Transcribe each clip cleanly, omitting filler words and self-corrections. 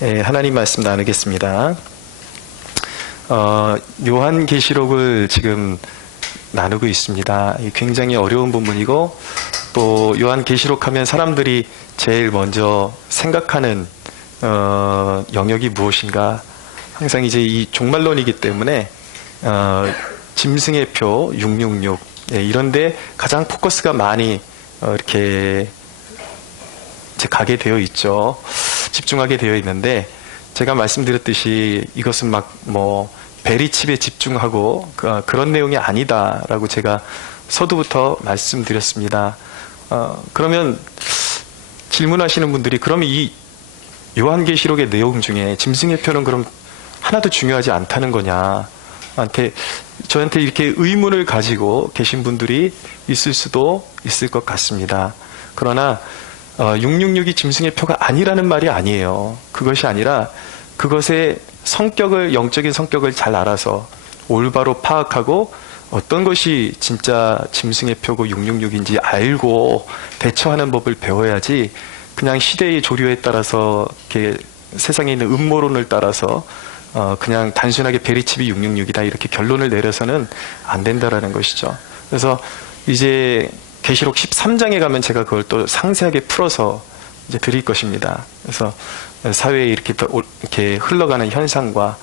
하나님 말씀 나누겠습니다. 요한계시록을 지금 나누고 있습니다. 굉장히 어려운 부분이고, 또 요한계시록 하면 사람들이 제일 먼저 생각하는 영역이 무엇인가, 항상 이제 이 종말론이기 때문에 짐승의 표 666 이런데 가장 포커스가 많이 이렇게 이제 가게 되어 있죠. 집중하게 되어 있는데, 제가 말씀드렸듯이 이것은 막 베리칩에 집중하고 그런 내용이 아니다라고 제가 서두부터 말씀드렸습니다. 그러면 질문하시는 분들이, 그러면 이 요한계시록의 내용 중에 짐승의 표는 그럼 하나도 중요하지 않다는 거냐, 저한테 이렇게 의문을 가지고 계신 분들이 있을 수도 있을 것 같습니다. 그러나 666이 짐승의 표가 아니라는 말이 아니에요. 그것이 아니라 그것의 성격을, 영적인 성격을 잘 알아서 올바로 파악하고 어떤 것이 진짜 짐승의 표고 666인지 알고 대처하는 법을 배워야지, 그냥 시대의 조류에 따라서 이렇게 세상에 있는 음모론을 따라서 그냥 단순하게 베리칩이 666이다 이렇게 결론을 내려서는 안 된다라는 것이죠. 그래서 이제 계시록 13장에 가면 제가 그걸 또 상세하게 풀어서 이제 드릴 것입니다. 그래서 사회에 이렇게 흘러가는 현상과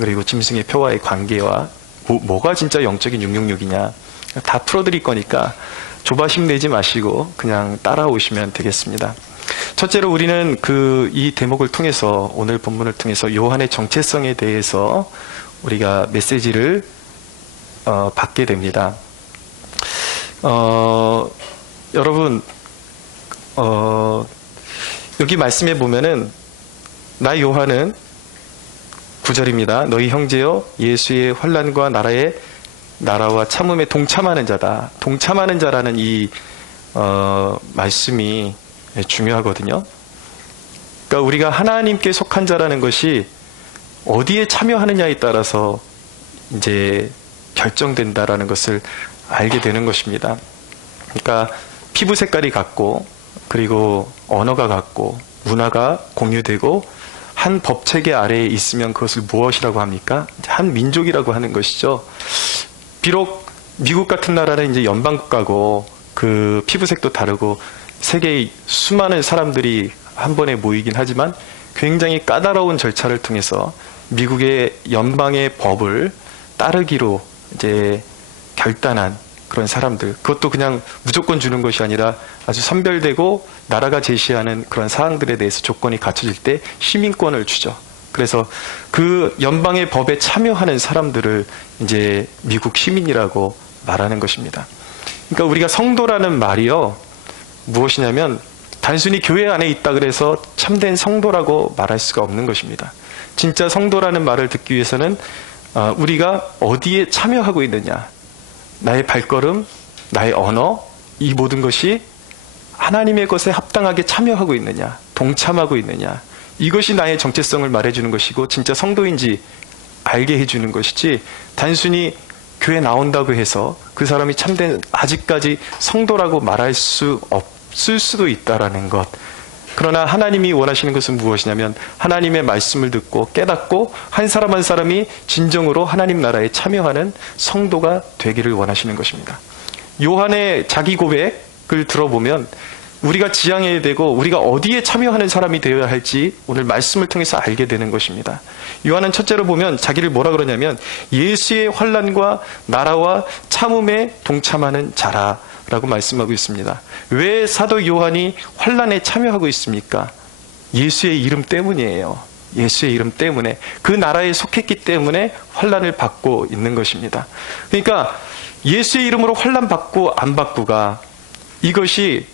그리고 짐승의 표와의 관계와 뭐가 진짜 영적인 666이냐 다 풀어드릴 거니까 조바심 내지 마시고 그냥 따라오시면 되겠습니다. 첫째로 우리는 이 대목을 통해서, 오늘 본문을 통해서 요한의 정체성에 대해서 우리가 메시지를 받게 됩니다. 여러분, 여기 말씀해 보면은, 나 요한은 9절입니다. 너희 형제여 예수의 환난과 나라와 참음에 동참하는 자다. 동참하는 자라는 이 말씀이 중요하거든요. 그러니까 우리가 하나님께 속한 자라는 것이 어디에 참여하느냐에 따라서 이제 결정된다라는 것을 알게 되는 것입니다. 그러니까 피부 색깔이 같고, 그리고 언어가 같고, 문화가 공유되고, 한 법체계 아래에 있으면 그것을 무엇이라고 합니까? 한 민족이라고 하는 것이죠. 비록 미국 같은 나라는 이제 연방국가고 그 피부색도 다르고 세계의 수많은 사람들이 한 번에 모이긴 하지만 굉장히 까다로운 절차를 통해서 미국의 연방의 법을 따르기로 이제 결단한 그런 사람들, 그것도 그냥 무조건 주는 것이 아니라 아주 선별되고 나라가 제시하는 그런 사항들에 대해서 조건이 갖춰질 때 시민권을 주죠. 그래서 그 연방의 법에 참여하는 사람들을 이제 미국 시민이라고 말하는 것입니다. 그러니까 우리가 성도라는 말이요, 무엇이냐면 단순히 교회 안에 있다 그래서 참된 성도라고 말할 수가 없는 것입니다. 진짜 성도라는 말을 듣기 위해서는 우리가 어디에 참여하고 있느냐, 나의 발걸음, 나의 언어, 이 모든 것이 하나님의 것에 합당하게 참여하고 있느냐, 동참하고 있느냐, 이것이 나의 정체성을 말해주는 것이고 진짜 성도인지 알게 해주는 것이지, 단순히 교회 나온다고 해서 그 사람이 참된, 아직까지 성도라고 말할 수 없을 수도 있다라는 것. 그러나 하나님이 원하시는 것은 무엇이냐면 하나님의 말씀을 듣고 깨닫고 한 사람 한 사람이 진정으로 하나님 나라에 참여하는 성도가 되기를 원하시는 것입니다. 요한의 자기 고백을 들어보면 우리가 지향해야 되고 우리가 어디에 참여하는 사람이 되어야 할지 오늘 말씀을 통해서 알게 되는 것입니다. 요한은 첫째로 보면 자기를 뭐라 그러냐면 예수의 환난과 나라와 참음에 동참하는 자라 라고 말씀하고 있습니다. 왜 사도 요한이 환난에 참여하고 있습니까? 예수의 이름 때문이에요. 예수의 이름 때문에, 그 나라에 속했기 때문에 환난을 받고 있는 것입니다. 그러니까 예수의 이름으로 환난 받고 안 받고가, 이것이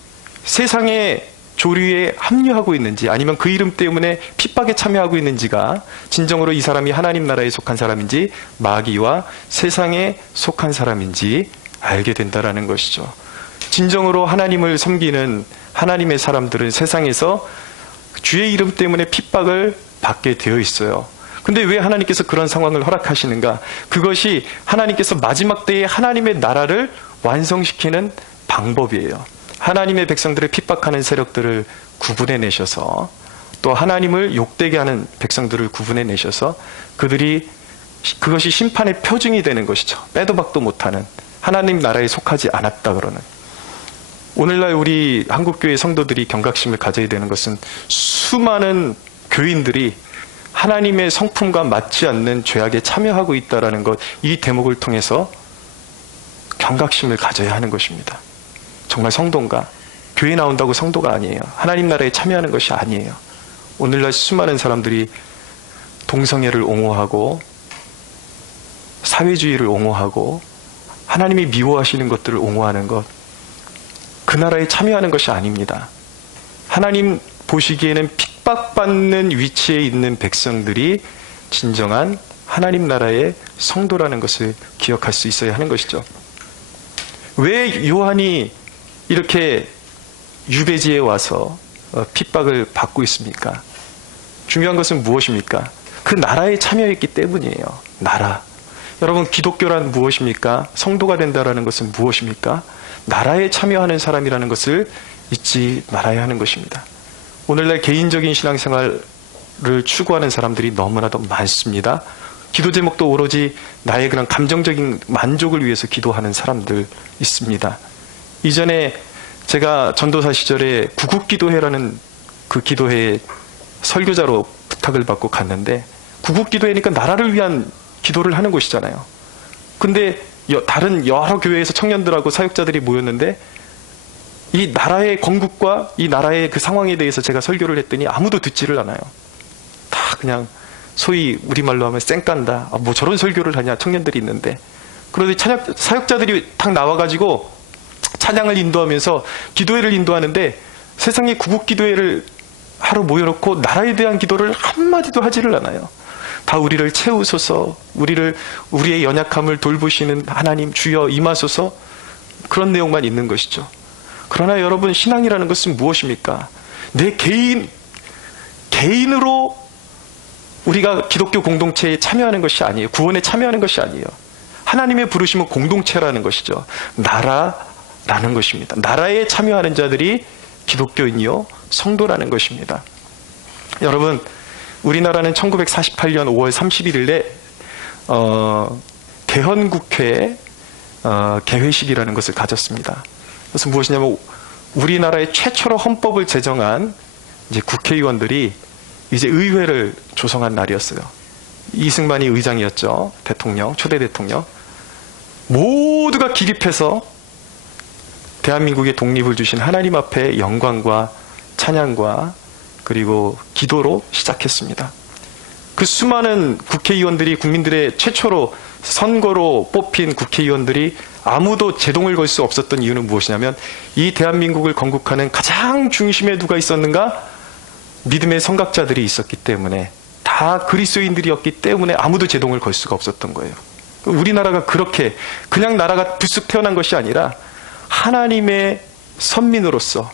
세상의 조류에 합류하고 있는지 아니면 그 이름 때문에 핍박에 참여하고 있는지가 진정으로 이 사람이 하나님 나라에 속한 사람인지 마귀와 세상에 속한 사람인지 알게 된다라는 것이죠. 진정으로 하나님을 섬기는 하나님의 사람들은 세상에서 주의 이름 때문에 핍박을 받게 되어 있어요. 근데 왜 하나님께서 그런 상황을 허락하시는가? 그것이 하나님께서 마지막 때에 하나님의 나라를 완성시키는 방법이에요. 하나님의 백성들을 핍박하는 세력들을 구분해내셔서 또 하나님을 욕되게 하는 백성들을 구분해 내셔서 그것이 심판의 표징이 되는 것이죠. 빼도 박도 못하는, 하나님 나라에 속하지 않았다 그러는. 오늘날 우리 한국교회 성도들이 경각심을 가져야 되는 것은 수많은 교인들이 하나님의 성품과 맞지 않는 죄악에 참여하고 있다는 것, 이 대목을 통해서 경각심을 가져야 하는 것입니다. 정말 성도인가? 교회 나온다고 성도가 아니에요. 하나님 나라에 참여하는 것이 아니에요. 오늘날 수많은 사람들이 동성애를 옹호하고 사회주의를 옹호하고 하나님이 미워하시는 것들을 옹호하는 것, 그 나라에 참여하는 것이 아닙니다. 하나님 보시기에는 핍박받는 위치에 있는 백성들이 진정한 하나님 나라의 성도라는 것을 기억할 수 있어야 하는 것이죠. 왜 요한이 이렇게 유배지에 와서 핍박을 받고 있습니까? 중요한 것은 무엇입니까? 그 나라에 참여했기 때문이에요. 나라. 여러분, 기독교란 무엇입니까? 성도가 된다는 것은 무엇입니까? 나라에 참여하는 사람이라는 것을 잊지 말아야 하는 것입니다. 오늘날 개인적인 신앙생활을 추구하는 사람들이 너무나도 많습니다. 기도 제목도 오로지 나의 그런 감정적인 만족을 위해서 기도하는 사람들 있습니다. 이전에 제가 전도사 시절에 구국기도회라는 그 기도회에 설교자로 부탁을 받고 갔는데, 구국기도회니까 나라를 위한 기도를 하는 곳이잖아요. 근데 다른 여러 교회에서 청년들하고 사역자들이 모였는데 이 나라의 건국과 이 나라의 그 상황에 대해서 제가 설교를 했더니 아무도 듣지를 않아요. 다 그냥 소위 우리말로 하면 쌩깐다. 뭐 저런 설교를 하냐, 청년들이 있는데. 그런데 사역자들이 딱 나와가지고 찬양을 인도하면서 기도회를 인도하는데 세상에 구국기도회를 하러 모여놓고 나라에 대한 기도를 한마디도 하지를 않아요. 다 우리를 채우소서, 우리의 연약함을 돌보시는 하나님 주여 임하소서, 그런 내용만 있는 것이죠. 그러나 여러분, 신앙이라는 것은 무엇입니까? 내 개인으로 우리가 기독교 공동체에 참여하는 것이 아니에요. 구원에 참여하는 것이 아니에요. 하나님의 부르심은 공동체라는 것이죠. 나라라는 것입니다. 나라에 참여하는 자들이 기독교인이요 성도라는 것입니다. 여러분, 우리나라는 1948년 5월 31일에 개헌국회 개회식이라는 것을 가졌습니다. 그것은 무엇이냐면 우리나라의 최초로 헌법을 제정한 이제 국회의원들이 이제 의회를 조성한 날이었어요. 이승만이 의장이었죠. 대통령, 초대 대통령. 모두가 기립해서 대한민국의 독립을 주신 하나님 앞에 영광과 찬양과 그리고 기도로 시작했습니다. 그 수많은 국회의원들이, 국민들의 최초로 선거로 뽑힌 국회의원들이 아무도 제동을 걸 수 없었던 이유는 무엇이냐면, 이 대한민국을 건국하는 가장 중심에 누가 있었는가? 믿음의 선각자들이 있었기 때문에, 다 그리스도인들이었기 때문에 아무도 제동을 걸 수가 없었던 거예요. 우리나라가 그렇게 그냥 나라가 불쑥 태어난 것이 아니라 하나님의 선민으로서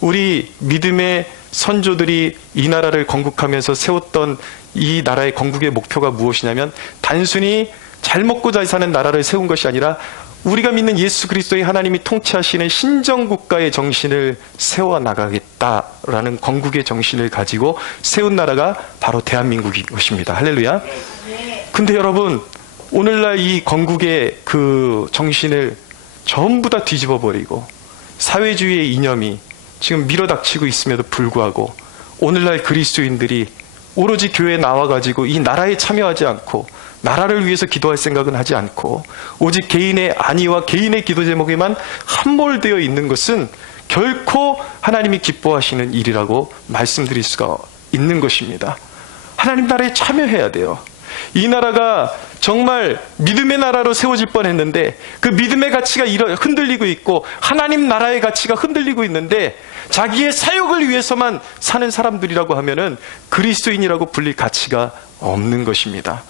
우리 믿음의 선조들이 이 나라를 건국하면서 세웠던 이 나라의 건국의 목표가 무엇이냐면, 단순히 잘 먹고 잘 사는 나라를 세운 것이 아니라 우리가 믿는 예수 그리스도의 하나님이 통치하시는 신정국가의 정신을 세워나가겠다라는 건국의 정신을 가지고 세운 나라가 바로 대한민국인 것입니다. 할렐루야. 근데 여러분, 오늘날 이 건국의 그 정신을 전부 다 뒤집어 버리고 사회주의의 이념이 지금 밀어닥치고 있음에도 불구하고 오늘날 그리스도인들이 오로지 교회에 나와가지고 이 나라에 참여하지 않고 나라를 위해서 기도할 생각은 하지 않고 오직 개인의 안위와 개인의 기도 제목에만 함몰되어 있는 것은 결코 하나님이 기뻐하시는 일이라고 말씀드릴 수가 있는 것입니다. 하나님 나라에 참여해야 돼요. 이 나라가 정말 믿음의 나라로 세워질 뻔했는데 그 믿음의 가치가 흔들리고 있고 하나님 나라의 가치가 흔들리고 있는데 자기의 사역을 위해서만 사는 사람들이라고 하면은 그리스도인이라고 불릴 가치가 없는 것입니다.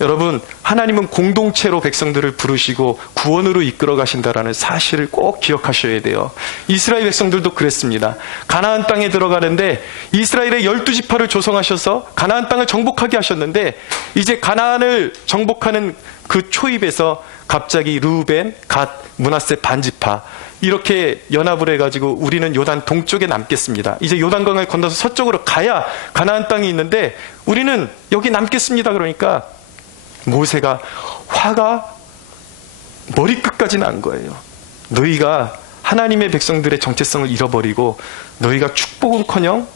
여러분, 하나님은 공동체로 백성들을 부르시고 구원으로 이끌어 가신다라는 사실을 꼭 기억하셔야 돼요. 이스라엘 백성들도 그랬습니다. 가나안 땅에 들어가는데 이스라엘의 12지파를 조성하셔서 가나안 땅을 정복하게 하셨는데 이제 가나안을 정복하는 그 초입에서 갑자기 르우벤, 갓, 므낫세 반지파 이렇게 연합을 해가지고 우리는 요단 동쪽에 남겠습니다. 이제 요단강을 건너서 서쪽으로 가야 가나안 땅이 있는데 우리는 여기 남겠습니다. 그러니까 모세가 화가 머리끝까지 난 거예요. 너희가 하나님의 백성들의 정체성을 잃어버리고 너희가 축복은커녕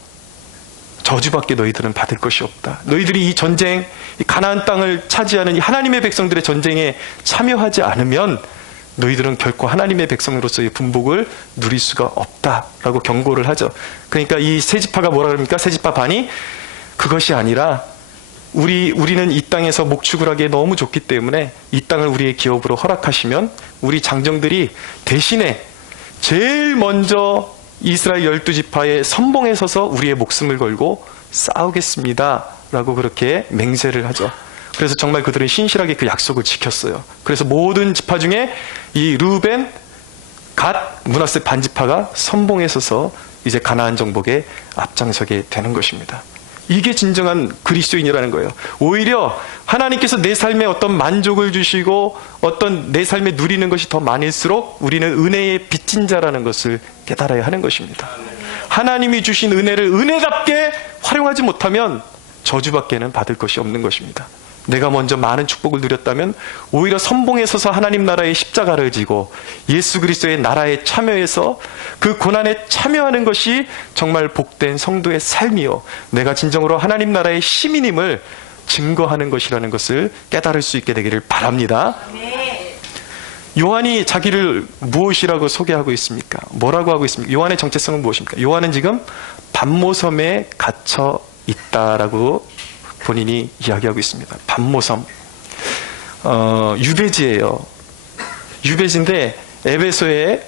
저주밖에 너희들은 받을 것이 없다. 너희들이 이 전쟁, 이 가나안 땅을 차지하는 이 하나님의 백성들의 전쟁에 참여하지 않으면 너희들은 결코 하나님의 백성으로서의 분복을 누릴 수가 없다라고 경고를 하죠. 그러니까 이 세 지파가 뭐라 그럽니까? 세 지파 반이 그것이 아니라 우리는 이 땅에서 목축을 하기에 너무 좋기 때문에 이 땅을 우리의 기업으로 허락하시면 우리 장정들이 대신에 제일 먼저 이스라엘 12지파의 선봉에 서서 우리의 목숨을 걸고 싸우겠습니다 라고 그렇게 맹세를 하죠. 그래서 정말 그들은 신실하게 그 약속을 지켰어요. 그래서 모든 지파 중에 이 르우벤, 갓, 므낫세 반지파가 선봉에 서서 이제 가나안 정복에 앞장서게 되는 것입니다. 이게 진정한 그리스도인이라는 거예요. 오히려 하나님께서 내 삶에 어떤 만족을 주시고 어떤 내 삶에 누리는 것이 더 많을수록 우리는 은혜의 빚진 자라는 것을 깨달아야 하는 것입니다. 하나님이 주신 은혜를 은혜답게 활용하지 못하면 저주밖에는 받을 것이 없는 것입니다. 내가 먼저 많은 축복을 누렸다면 오히려 선봉에 서서 하나님 나라의 십자가를 지고 예수 그리스도의 나라에 참여해서 그 고난에 참여하는 것이 정말 복된 성도의 삶이요, 내가 진정으로 하나님 나라의 시민임을 증거하는 것이라는 것을 깨달을 수 있게 되기를 바랍니다. 요한이 자기를 무엇이라고 소개하고 있습니까? 뭐라고 하고 있습니까? 요한의 정체성은 무엇입니까? 요한은 지금 반모섬에 갇혀 있다라고 본인이 이야기하고 있습니다. 반모섬, 유배지예요. 유배지인데 에베소의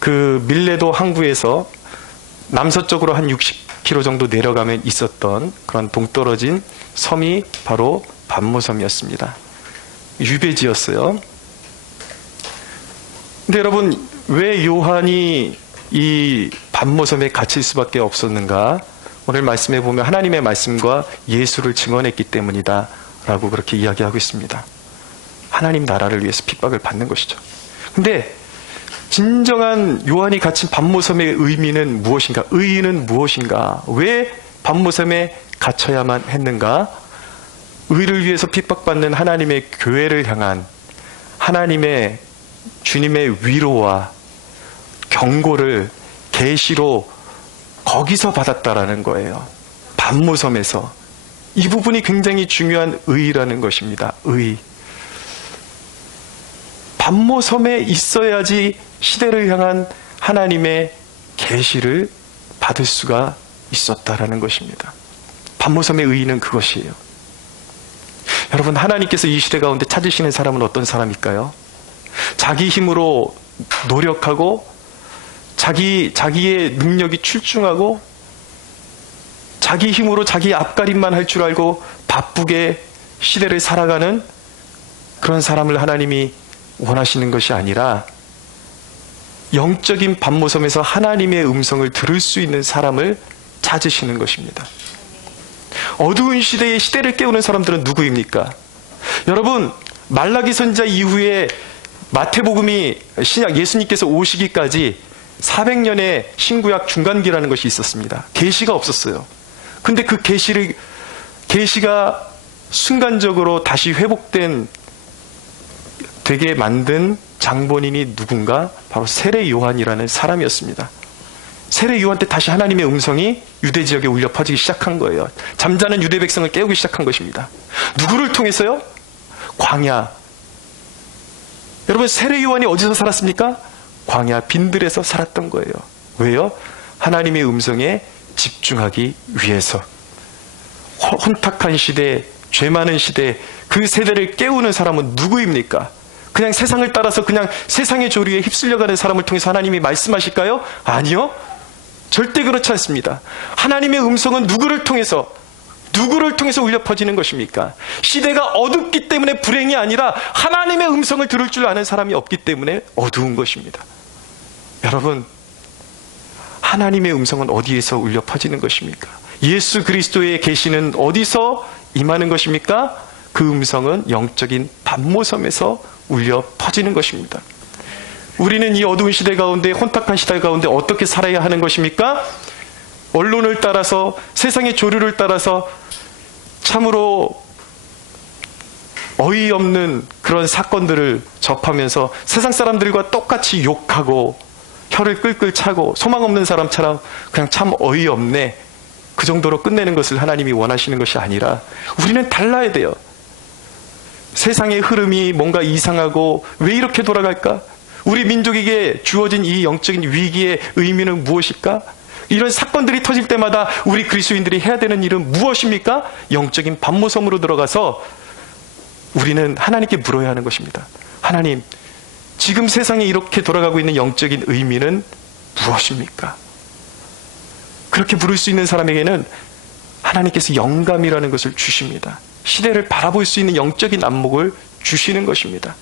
그 밀레도 항구에서 남서쪽으로 한 60km 정도 내려가면 있었던 그런 동떨어진 섬이 바로 반모섬이었습니다. 유배지였어요. 근데 여러분, 왜 요한이 이 반모섬에 갇힐 수밖에 없었는가? 오늘 말씀에 보면 하나님의 말씀과 예수를 증언했기 때문이다 라고 그렇게 이야기하고 있습니다. 하나님 나라를 위해서 핍박을 받는 것이죠. 근데 진정한 요한이 갇힌 반모섬의 의미는 무엇인가? 의의는 무엇인가? 왜 반모섬에 갇혀야만 했는가? 의를 위해서 핍박받는 하나님의 교회를 향한 하나님의 주님의 위로와 경고를 계시로 거기서 받았다라는 거예요. 반모섬에서. 이 부분이 굉장히 중요한 의의라는 것입니다. 의의. 반모섬에 있어야지 시대를 향한 하나님의 계시를 받을 수가 있었다라는 것입니다. 반모섬의 의의는 그것이에요. 여러분, 하나님께서 이 시대 가운데 찾으시는 사람은 어떤 사람일까요? 자기 힘으로 노력하고 자기의 능력이 출중하고 자기 힘으로 자기 앞가림만 할 줄 알고 바쁘게 시대를 살아가는 그런 사람을 하나님이 원하시는 것이 아니라 영적인 반모섬에서 하나님의 음성을 들을 수 있는 사람을 찾으시는 것입니다. 어두운 시대에 시대를 깨우는 사람들은 누구입니까? 여러분, 말라기 선지자 이후에 마태복음이 신약 예수님께서 오시기까지 400년의 신구약 중간기라는 것이 있었습니다. 계시가 없었어요. 근데 그 계시가 순간적으로 다시 회복된 되게 만든 장본인이 누군가? 바로 세례 요한이라는 사람이었습니다. 세례 요한 때 다시 하나님의 음성이 유대 지역에 울려 퍼지기 시작한 거예요. 잠자는 유대 백성을 깨우기 시작한 것입니다. 누구를 통해서요? 광야. 여러분, 세례 요한이 어디서 살았습니까? 광야 빈들에서 살았던 거예요. 왜요? 하나님의 음성에 집중하기 위해서. 혼탁한 시대, 죄 많은 시대, 그 세대를 깨우는 사람은 누구입니까? 그냥 세상을 따라서 그냥 세상의 조류에 휩쓸려가는 사람을 통해서 하나님이 말씀하실까요? 아니요. 절대 그렇지 않습니다. 하나님의 음성은 누구를 통해서 울려 퍼지는 것입니까? 시대가 어둡기 때문에 불행이 아니라 하나님의 음성을 들을 줄 아는 사람이 없기 때문에 어두운 것입니다. 여러분, 하나님의 음성은 어디에서 울려 퍼지는 것입니까? 예수 그리스도의 계시는 어디서 임하는 것입니까? 그 음성은 영적인 반모섬에서 울려 퍼지는 것입니다. 우리는 이 어두운 시대 가운데, 혼탁한 시대 가운데 어떻게 살아야 하는 것입니까? 언론을 따라서, 세상의 조류를 따라서 참으로 어이없는 그런 사건들을 접하면서 세상 사람들과 똑같이 욕하고 혀를 끌끌 차고 소망 없는 사람처럼 그냥 참 어이없네, 그 정도로 끝내는 것을 하나님이 원하시는 것이 아니라 우리는 달라야 돼요. 세상의 흐름이 뭔가 이상하고 왜 이렇게 돌아갈까? 우리 민족에게 주어진 이 영적인 위기의 의미는 무엇일까? 이런 사건들이 터질 때마다 우리 그리스도인들이 해야 되는 일은 무엇입니까? 영적인 반모섬으로 들어가서 우리는 하나님께 물어야 하는 것입니다. 하나님, 지금 세상에 이렇게 돌아가고 있는 영적인 의미는 무엇입니까? 그렇게 물을 수 있는 사람에게는 하나님께서 영감이라는 것을 주십니다. 시대를 바라볼 수 있는 영적인 안목을 주시는 것입니다.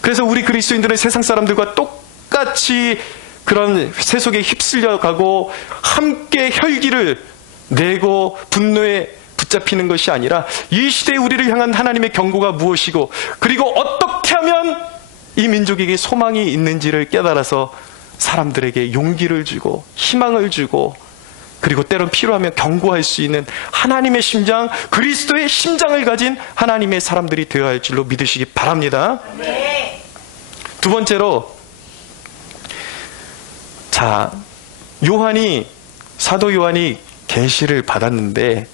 그래서 우리 그리스도인들은 세상 사람들과 똑같이 그런 세속에 휩쓸려가고 함께 혈기를 내고 분노에 붙잡히는 것이 아니라 이 시대에 우리를 향한 하나님의 경고가 무엇이고, 그리고 어떻게 하면 이 민족에게 소망이 있는지를 깨달아서 사람들에게 용기를 주고 희망을 주고, 그리고 때론 필요하면 경고할 수 있는 하나님의 심장, 그리스도의 심장을 가진 하나님의 사람들이 되어야 할 줄로 믿으시기 바랍니다. 네. 두 번째로, 자, 사도 요한이 계시를 받았는데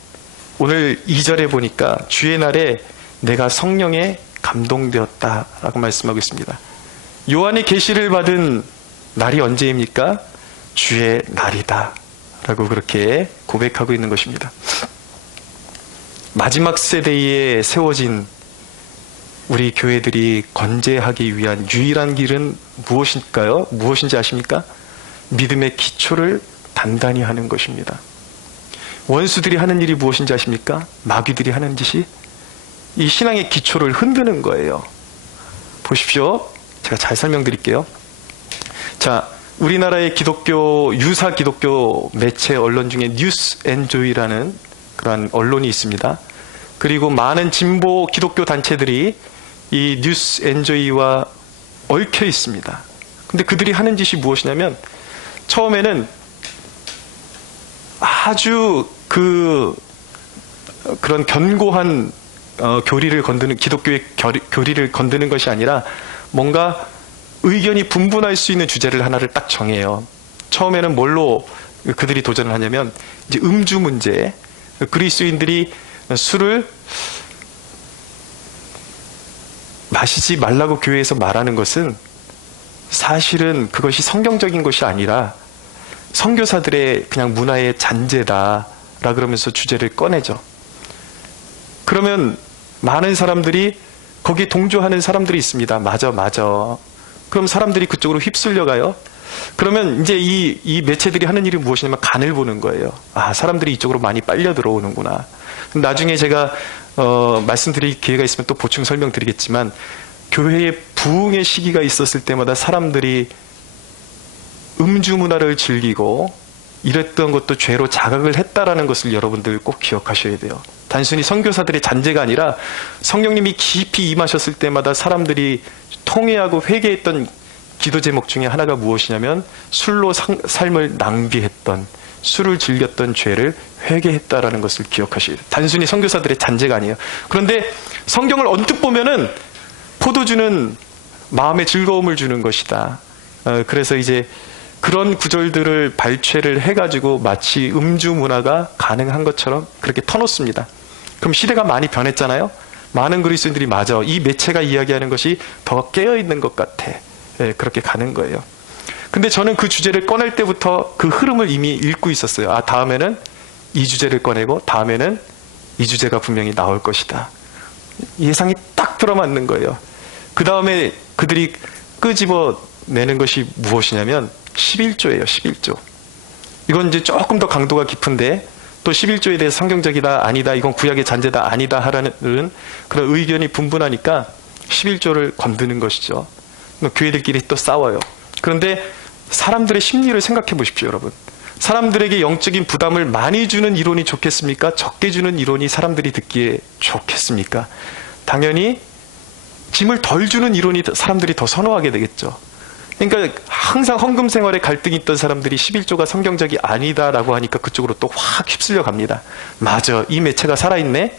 오늘 2절에 보니까 주의 날에 내가 성령에 감동되었다라고 말씀하고 있습니다. 요한이 계시를 받은 날이 언제입니까? 주의 날이다 라고 그렇게 고백하고 있는 것입니다. 마지막 세대에 세워진 우리 교회들이 건재하기 위한 유일한 길은 무엇일까요? 무엇인지 아십니까? 믿음의 기초를 단단히 하는 것입니다. 원수들이 하는 일이 무엇인지 아십니까? 마귀들이 하는 짓이 이 신앙의 기초를 흔드는 거예요. 보십시오. 제가 잘 설명드릴게요. 자, 우리나라의 유사 기독교 매체 언론 중에 뉴스 앤 조이라는 그런 언론이 있습니다. 그리고 많은 진보 기독교 단체들이 이 뉴스 앤 조이와 얽혀 있습니다. 근데 그들이 하는 짓이 무엇이냐면, 처음에는 아주 그런 견고한 교리를 건드는, 기독교의 교리를 건드는 것이 아니라 뭔가 의견이 분분할 수 있는 주제를 하나를 딱 정해요. 처음에는 뭘로 그들이 도전을 하냐면, 이제 음주 문제, 그리스도인들이 술을 마시지 말라고 교회에서 말하는 것은 사실은 그것이 성경적인 것이 아니라 선교사들의 그냥 문화의 잔재다 라 그러면서 주제를 꺼내죠. 그러면 많은 사람들이, 거기에 동조하는 사람들이 있습니다. 맞아. 그럼 사람들이 그쪽으로 휩쓸려가요. 그러면 이제 이 매체들이 하는 일이 무엇이냐면 간을 보는 거예요. 아, 사람들이 이쪽으로 많이 빨려 들어오는구나. 나중에 제가 말씀드릴 기회가 있으면 또 보충 설명드리겠지만, 교회의 부흥의 시기가 있었을 때마다 사람들이 음주 문화를 즐기고 이랬던 것도 죄로 자각을 했다라는 것을 여러분들 꼭 기억하셔야 돼요. 단순히 선교사들의 잔재가 아니라 성령님이 깊이 임하셨을 때마다 사람들이 통회하고 회개했던 기도 제목 중에 하나가 무엇이냐면, 술로 삶을 낭비했던, 술을 즐겼던 죄를 회개했다라는 것을 기억하셔야 돼요. 단순히 선교사들의 잔재가 아니에요. 그런데 성경을 언뜻 보면은 포도주는 마음의 즐거움을 주는 것이다. 그래서 이제 그런 구절들을 발췌를 해가지고 마치 음주 문화가 가능한 것처럼 그렇게 터놓습니다. 그럼 시대가 많이 변했잖아요. 많은 그리스도인들이 맞아, 이 매체가 이야기하는 것이 더 깨어있는 것 같아, 그렇게 가는 거예요. 근데 저는 그 주제를 꺼낼 때부터 그 흐름을 이미 읽고 있었어요. 아, 다음에는 이 주제를 꺼내고 다음에는 이 주제가 분명히 나올 것이다. 예상이 딱 들어맞는 거예요. 그 다음에 그들이 끄집어내는 것이 무엇이냐면 11조예요. 11조. 이건 이제 조금 더 강도가 깊은데, 또 11조에 대해서 성경적이다 아니다, 이건 구약의 잔재다 아니다 하라는 그런 의견이 분분하니까 11조를 건드는 것이죠. 교회들끼리 또 싸워요. 그런데 사람들의 심리를 생각해 보십시오, 여러분. 사람들에게 영적인 부담을 많이 주는 이론이 좋겠습니까? 적게 주는 이론이 사람들이 듣기에 좋겠습니까? 당연히 짐을 덜 주는 이론이 사람들이 더 선호하게 되겠죠. 그러니까 항상 헌금 생활에 갈등이 있던 사람들이 11조가 성경적이 아니다라고 하니까 그쪽으로 또 확 휩쓸려 갑니다. 맞아, 이 매체가 살아있네.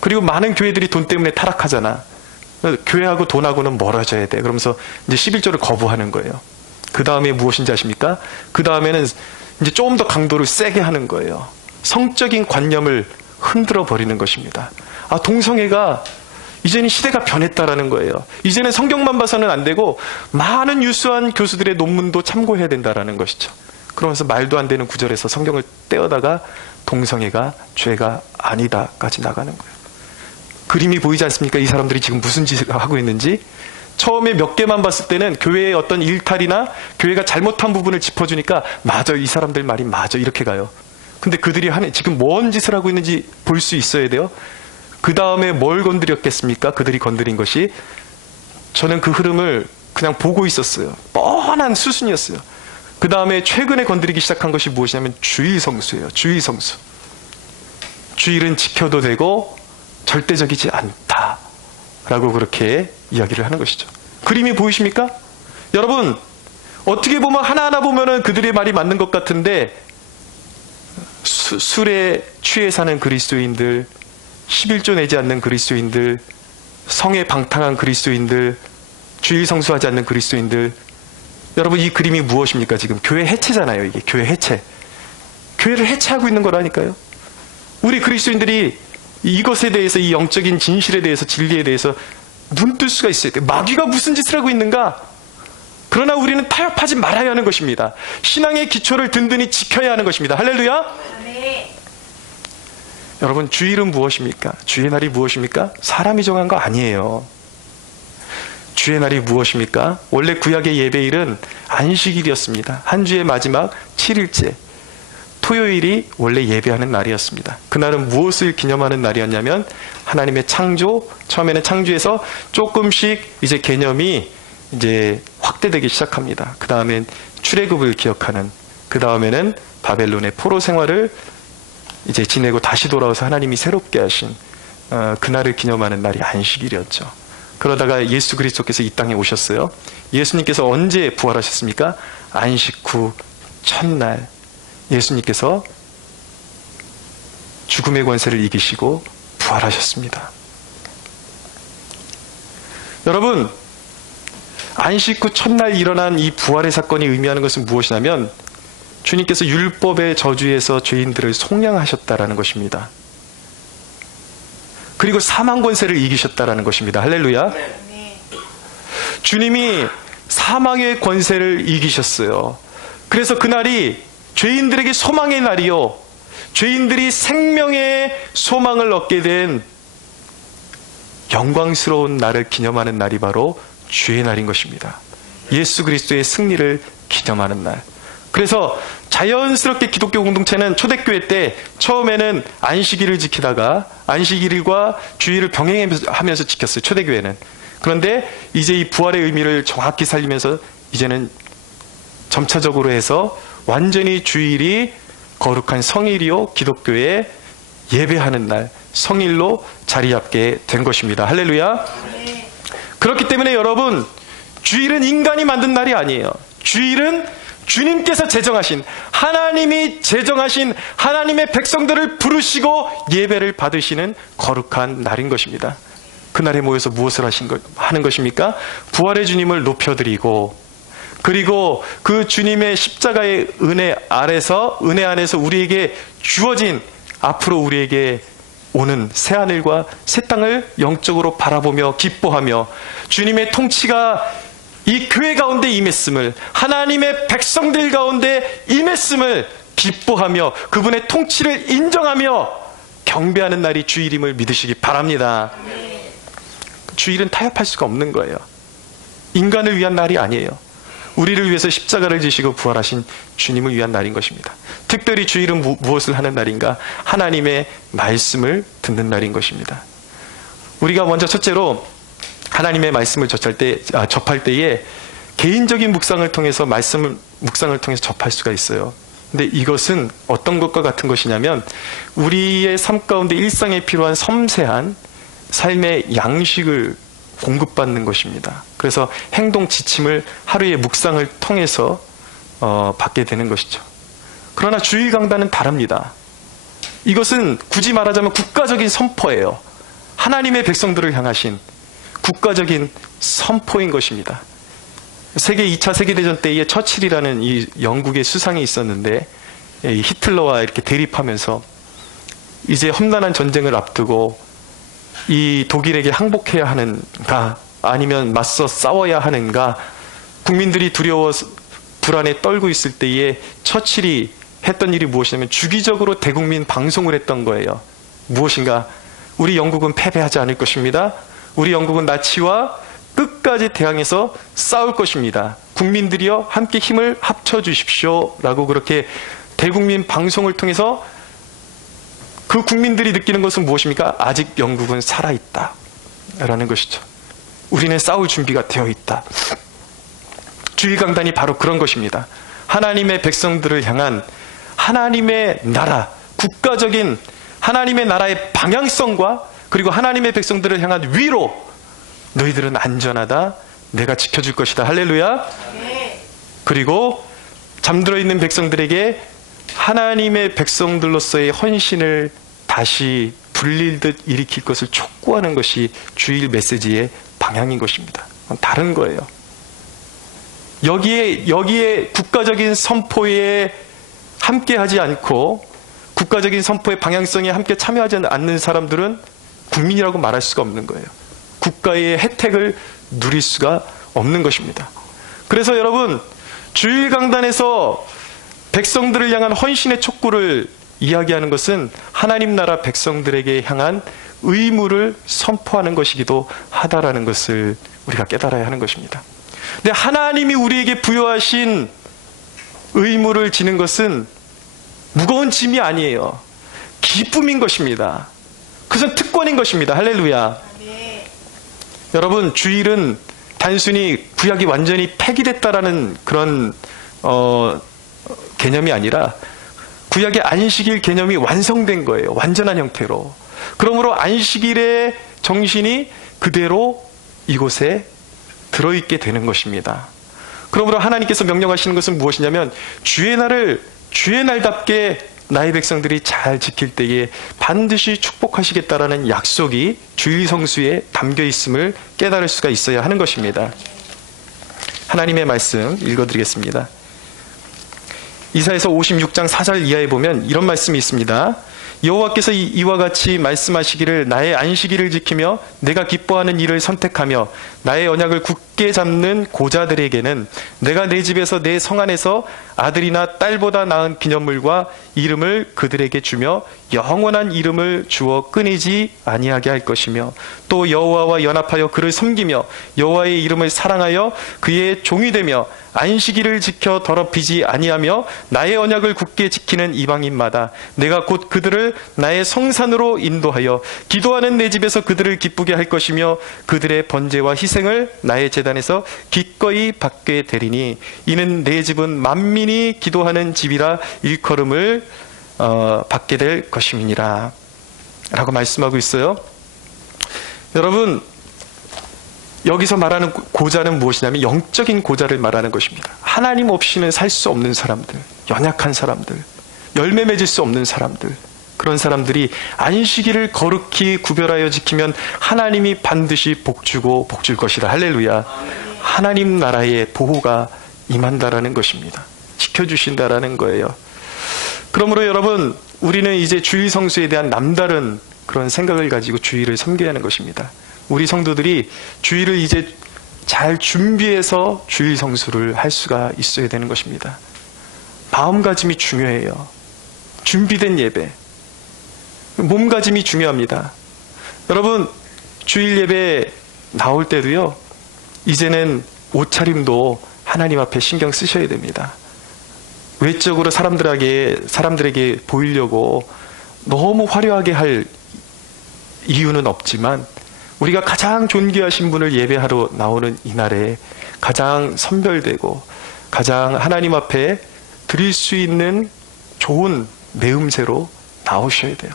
그리고 많은 교회들이 돈 때문에 타락하잖아. 교회하고 돈하고는 멀어져야 돼. 그러면서 이제 11조를 거부하는 거예요. 그 다음에 무엇인지 아십니까? 그 다음에는 이제 조금 더 강도를 세게 하는 거예요. 성적인 관념을 흔들어 버리는 것입니다. 아, 동성애가 이제는 시대가 변했다라는 거예요. 이제는 성경만 봐서는 안 되고 많은 유수한 교수들의 논문도 참고해야 된다라는 것이죠. 그러면서 말도 안 되는 구절에서 성경을 떼어다가 동성애가 죄가 아니다까지 나가는 거예요. 그림이 보이지 않습니까? 이 사람들이 지금 무슨 짓을 하고 있는지. 처음에 몇 개만 봤을 때는 교회의 어떤 일탈이나 교회가 잘못한 부분을 짚어주니까 맞아, 이 사람들 말이 맞아, 이렇게 가요. 근데 그들이 지금 뭔 짓을 하고 있는지 볼 수 있어야 돼요. 그 다음에 뭘 건드렸겠습니까? 그들이 건드린 것이. 저는 그 흐름을 그냥 보고 있었어요. 뻔한 수순이었어요. 그 다음에 최근에 건드리기 시작한 것이 무엇이냐면 주의성수예요. 주의성수. 주의는 지켜도 되고 절대적이지 않다라고 그렇게 이야기를 하는 것이죠. 그림이 보이십니까? 여러분, 어떻게 보면 하나하나 보면은 그들의 말이 맞는 것 같은데 술에 취해 사는 그리스도인들, 11조 내지 않는 그리스도인들, 성에 방탕한 그리스도인들, 주의 성수하지 않는 그리스도인들. 여러분, 이 그림이 무엇입니까? 지금 교회 해체잖아요. 이게 교회 해체. 교회를 해체하고 있는 거라니까요. 우리 그리스도인들이 이것에 대해서, 이 영적인 진실에 대해서, 진리에 대해서 눈 뜰 수가 있어야 돼요. 마귀가 무슨 짓을 하고 있는가? 그러나 우리는 타협하지 말아야 하는 것입니다. 신앙의 기초를 든든히 지켜야 하는 것입니다. 할렐루야. 네. 여러분, 주일은 무엇입니까? 주의 날이 무엇입니까? 사람이 정한 거 아니에요. 주의 날이 무엇입니까? 원래 구약의 예배일은 안식일이었습니다. 한 주의 마지막 7일째. 토요일이 원래 예배하는 날이었습니다. 그날은 무엇을 기념하는 날이었냐면 하나님의 창조, 처음에는 창조에서 조금씩 이제 개념이 이제 확대되기 시작합니다. 그 다음엔 출애굽을 기억하는, 그 다음에는 바벨론의 포로 생활을 이제 지내고 다시 돌아와서 하나님이 새롭게 하신 그날을 기념하는 날이 안식일이었죠. 그러다가 예수 그리스도께서 이 땅에 오셨어요. 예수님께서 언제 부활하셨습니까? 안식 후 첫날 예수님께서 죽음의 권세를 이기시고 부활하셨습니다. 여러분, 안식 후 첫날 일어난 이 부활의 사건이 의미하는 것은 무엇이냐면 주님께서 율법의 저주에서 죄인들을 속량하셨다라는 것입니다. 그리고 사망 권세를 이기셨다라는 것입니다. 할렐루야. 주님이 사망의 권세를 이기셨어요. 그래서 그날이 죄인들에게 소망의 날이요, 죄인들이 생명의 소망을 얻게 된 영광스러운 날을 기념하는 날이 바로 주의 날인 것입니다. 예수 그리스도의 승리를 기념하는 날. 그래서 자연스럽게 기독교 공동체는 초대교회 때 처음에는 안식일을 지키다가 안식일과 주일을 병행하면서 지켰어요. 초대교회는. 그런데 이제 이 부활의 의미를 정확히 살리면서 이제는 점차적으로 해서 완전히 주일이 거룩한 성일이요, 기독교의 예배하는 날, 성일로 자리 잡게 된 것입니다. 할렐루야. 네. 그렇기 때문에 여러분, 주일은 인간이 만든 날이 아니에요. 주일은 주님께서 제정하신, 하나님이 제정하신 하나님의 백성들을 부르시고 예배를 받으시는 거룩한 날인 것입니다. 그날에 모여서 무엇을 하는 것입니까? 부활의 주님을 높여드리고, 그리고 그 주님의 십자가의 은혜 안에서 우리에게 주어진, 앞으로 우리에게 오는 새하늘과 새 땅을 영적으로 바라보며 기뻐하며 주님의 통치가 이 교회 가운데 임했음을, 하나님의 백성들 가운데 임했음을 기뻐하며 그분의 통치를 인정하며 경배하는 날이 주일임을 믿으시기 바랍니다. 주일은 타협할 수가 없는 거예요. 인간을 위한 날이 아니에요. 우리를 위해서 십자가를 지시고 부활하신 주님을 위한 날인 것입니다. 특별히 주일은 무엇을 하는 날인가? 하나님의 말씀을 듣는 날인 것입니다. 우리가 먼저 첫째로 하나님의 말씀을 접할 때에 개인적인 묵상을 통해서 묵상을 통해서 접할 수가 있어요. 근데 이것은 어떤 것과 같은 것이냐면 우리의 삶 가운데 일상에 필요한 섬세한 삶의 양식을 공급받는 것입니다. 그래서 행동 지침을 하루의 묵상을 통해서 받게 되는 것이죠. 그러나 주일 강단은 다릅니다. 이것은 굳이 말하자면 국가적인 선포예요. 하나님의 백성들을 향하신 국가적인 선포인 것입니다. 세계 2차 세계대전 때에 처칠이라는 이 영국의 수상이 있었는데, 이 히틀러와 이렇게 대립하면서 이제 험난한 전쟁을 앞두고 이 독일에게 항복해야 하는가 아니면 맞서 싸워야 하는가, 국민들이 두려워 불안에 떨고 있을 때에 처칠이 했던 일이 무엇이냐면 주기적으로 대국민 방송을 했던 거예요. 무엇인가? 우리 영국은 패배하지 않을 것입니다. 우리 영국은 나치와 끝까지 대항해서 싸울 것입니다. 국민들이여 함께 힘을 합쳐주십시오 라고 그렇게 대국민 방송을 통해서 그 국민들이 느끼는 것은 무엇입니까? 아직 영국은 살아있다 라는 것이죠. 우리는 싸울 준비가 되어 있다. 주일강단이 바로 그런 것입니다. 하나님의 백성들을 향한 하나님의 나라, 국가적인 하나님의 나라의 방향성과 그리고 하나님의 백성들을 향한 위로, 너희들은 안전하다, 내가 지켜줄 것이다, 할렐루야. 그리고 잠들어 있는 백성들에게 하나님의 백성들로서의 헌신을 다시 불릴듯 일으킬 것을 촉구하는 것이 주일 메시지의 방향인 것입니다. 다른 거예요. 여기에 국가적인 선포에 함께하지 않고 국가적인 선포의 방향성에 함께 참여하지 않는 사람들은 국민이라고 말할 수가 없는 거예요. 국가의 혜택을 누릴 수가 없는 것입니다. 그래서 여러분, 주일 강단에서 백성들을 향한 헌신의 촉구를 이야기하는 것은 하나님 나라 백성들에게 향한 의무를 선포하는 것이기도 하다라는 것을 우리가 깨달아야 하는 것입니다. 근데 하나님이 우리에게 부여하신 의무를 지는 것은 무거운 짐이 아니에요. 기쁨인 것입니다. 그것은 특권인 것입니다. 할렐루야. 네. 여러분, 주일은 단순히 구약이 완전히 폐기됐다라는 그런 개념이 아니라 구약의 안식일 개념이 완성된 거예요. 완전한 형태로. 그러므로 안식일의 정신이 그대로 이곳에 들어있게 되는 것입니다. 그러므로 하나님께서 명령하시는 것은 무엇이냐면 주의 날을 주의 날답게 나의 백성들이 잘 지킬 때에 반드시 축복하시겠다라는 약속이 주일 성수에 담겨 있음을 깨달을 수가 있어야 하는 것입니다. 하나님의 말씀 읽어드리겠습니다. 이사야서 56장 4절 이하에 보면 이런 말씀이 있습니다. 여호와께서 이와 같이 말씀하시기를 나의 안식일을 지키며 내가 기뻐하는 일을 선택하며 나의 언약을 굳게 잡는 고자들에게는 내가 내 집에서 내 성 안에서 아들이나 딸보다 나은 기념물과 이름을 그들에게 주며 영원한 이름을 주어 끊이지 아니하게 할 것이며 또 여호와와 연합하여 그를 섬기며 여호와의 이름을 사랑하여 그의 종이 되며 안식일을 지켜 더럽히지 아니하며 나의 언약을 굳게 지키는 이방인마다 내가 곧 그들을 나의 성산으로 인도하여 기도하는 내 집에서 그들을 기쁘게 할 것이며 그들의 번제와 희생을 나의 제단에서 기꺼이 받게 되리니 이는 내 집은 만민이 기도하는 집이라 일컬음을 받게 될 것임이니라 라고 말씀하고 있어요. 여러분, 여기서 말하는 고자는 무엇이냐면 영적인 고자를 말하는 것입니다. 하나님 없이는 살 수 없는 사람들, 연약한 사람들, 열매 맺을 수 없는 사람들, 그런 사람들이 안식일을 거룩히 구별하여 지키면 하나님이 반드시 복주고 복줄 것이다. 할렐루야. 하나님 나라의 보호가 임한다라는 것입니다. 지켜주신다라는 거예요. 그러므로 여러분, 우리는 이제 주일 성수에 대한 남다른 그런 생각을 가지고 주일을 섬겨야 하는 것입니다. 우리 성도들이 주일을 이제 잘 준비해서 주일 성수를 할 수가 있어야 되는 것입니다. 마음가짐이 중요해요. 준비된 예배, 몸가짐이 중요합니다. 여러분, 주일 예배 나올 때도요, 이제는 옷차림도 하나님 앞에 신경 쓰셔야 됩니다. 외적으로 사람들에게 보이려고 너무 화려하게 할 이유는 없지만 우리가 가장 존귀하신 분을 예배하러 나오는 이날에 가장 선별되고 가장 하나님 앞에 드릴 수 있는 좋은 매음새로 나오셔야 돼요.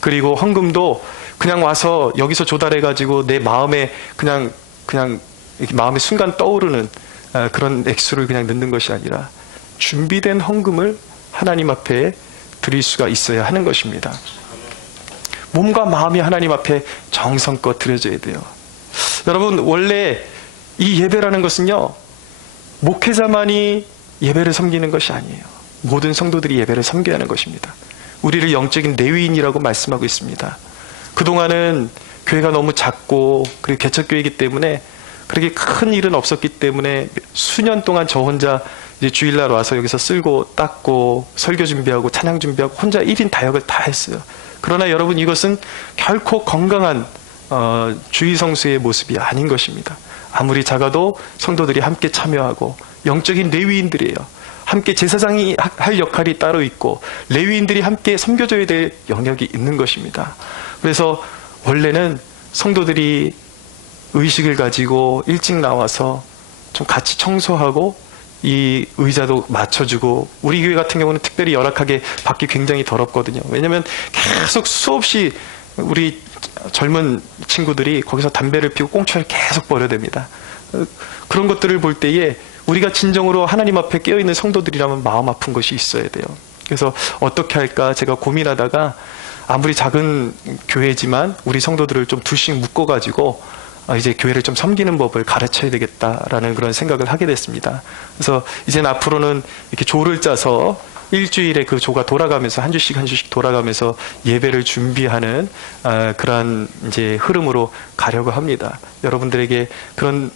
그리고 헌금도 그냥 와서 여기서 조달해가지고 내 마음에 그냥 이렇게 마음에 순간 떠오르는 그런 액수를 그냥 넣는 것이 아니라 준비된 헌금을 하나님 앞에 드릴 수가 있어야 하는 것입니다. 몸과 마음이 하나님 앞에 정성껏 드려져야 돼요. 여러분, 원래 이 예배라는 것은요, 목회자만이 예배를 섬기는 것이 아니에요. 모든 성도들이 예배를 섬겨야 하는 것입니다. 우리를 영적인 레위인이라고 말씀하고 있습니다. 그동안은 교회가 너무 작고 그리고 개척교회이기 때문에 그렇게 큰 일은 없었기 때문에 수년 동안 저 혼자 이제 주일날 와서 여기서 쓸고 닦고 설교 준비하고 찬양 준비하고 혼자 1인 다역을 다 했어요. 그러나 여러분, 이것은 결코 건강한 주의성수의 모습이 아닌 것입니다. 아무리 작아도 성도들이 함께 참여하고 영적인 레위인들이에요. 함께 제사장이 할 역할이 따로 있고 레위인들이 함께 섬겨줘야 될 영역이 있는 것입니다. 그래서 원래는 성도들이 의식을 가지고 일찍 나와서 좀 같이 청소하고 이 의자도 맞춰주고, 우리 교회 같은 경우는 특별히 열악하게 밖이 굉장히 더럽거든요. 왜냐하면 계속 수없이 우리 젊은 친구들이 거기서 담배를 피우고 꽁초를 계속 버려댑니다. 그런 것들을 볼 때에 우리가 진정으로 하나님 앞에 깨어있는 성도들이라면 마음 아픈 것이 있어야 돼요. 그래서 어떻게 할까 제가 고민하다가 아무리 작은 교회지만 우리 성도들을 좀 둘씩 묶어가지고 이제 교회를 좀 섬기는 법을 가르쳐야 되겠다라는 그런 생각을 하게 됐습니다. 그래서 이제는 앞으로는 이렇게 조를 짜서 일주일에 그 조가 돌아가면서 한 주씩 한 주씩 돌아가면서 예배를 준비하는 그러한 이제 흐름으로 가려고 합니다. 여러분들에게 그런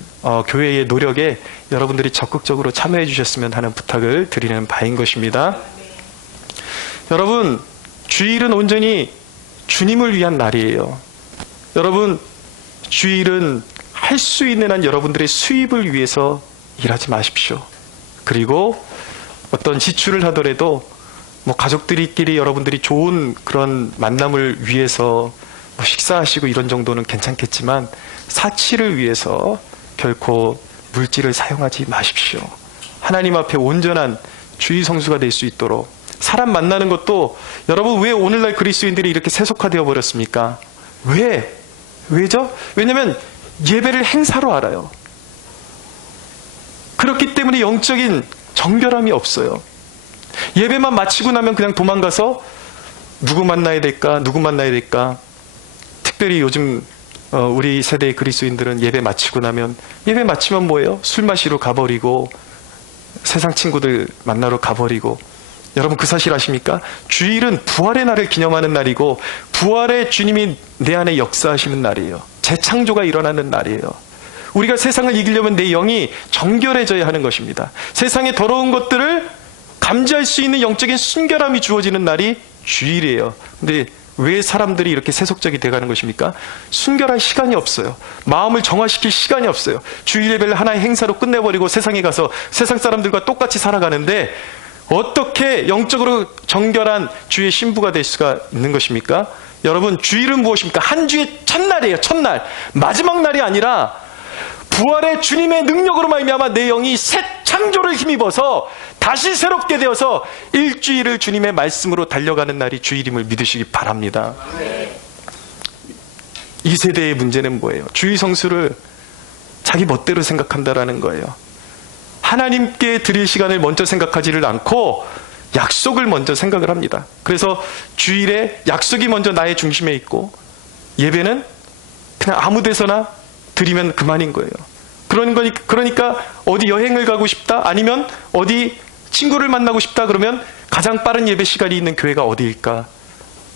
교회의 노력에 여러분들이 적극적으로 참여해 주셨으면 하는 부탁을 드리는 바인 것입니다. 여러분, 주일은 온전히 주님을 위한 날이에요. 여러분, 주일은 할 수 있는 한 여러분들의 수입을 위해서 일하지 마십시오. 그리고 어떤 지출을 하더라도 뭐 가족들끼리 여러분들이 좋은 그런 만남을 위해서 뭐 식사하시고 이런 정도는 괜찮겠지만 사치를 위해서 결코 물질을 사용하지 마십시오. 하나님 앞에 온전한 주의 성수가 될 수 있도록. 사람 만나는 것도, 여러분, 왜 오늘날 그리스도인들이 이렇게 세속화되어 버렸습니까? 왜죠? 왜냐하면 예배를 행사로 알아요. 그렇기 때문에 영적인 정결함이 없어요. 예배만 마치고 나면 그냥 도망가서 누구 만나야 될까? 특별히 요즘 우리 세대의 그리스도인들은 예배 마치면 뭐예요? 술 마시러 가버리고 세상 친구들 만나러 가버리고. 여러분, 그 사실 아십니까? 주일은 부활의 날을 기념하는 날이고 부활의 주님이 내 안에 역사하시는 날이에요. 재창조가 일어나는 날이에요. 우리가 세상을 이기려면 내 영이 정결해져야 하는 것입니다. 세상의 더러운 것들을 감지할 수 있는 영적인 순결함이 주어지는 날이 주일이에요. 근데 왜 사람들이 이렇게 세속적이 돼가는 것입니까? 순결할 시간이 없어요. 마음을 정화시킬 시간이 없어요. 주일 예배를 하나의 행사로 끝내버리고 세상에 가서 세상 사람들과 똑같이 살아가는데 어떻게 영적으로 정결한 주의 신부가 될 수가 있는 것입니까? 여러분, 주일은 무엇입니까? 한 주의 첫날이에요. 첫날. 마지막 날이 아니라 부활의 주님의 능력으로 말미암아 내 영이 새 창조를 힘입어서 다시 새롭게 되어서 일주일을 주님의 말씀으로 달려가는 날이 주일임을 믿으시기 바랍니다. 이 세대의 문제는 뭐예요? 주의 성수를 자기 멋대로 생각한다라는 거예요. 하나님께 드릴 시간을 먼저 생각하지를 않고 약속을 먼저 생각을 합니다. 그래서 주일에 약속이 먼저 나의 중심에 있고 예배는 그냥 아무 데서나 드리면 그만인 거예요. 그러니까 어디 여행을 가고 싶다, 아니면 어디 친구를 만나고 싶다 그러면 가장 빠른 예배 시간이 있는 교회가 어디일까?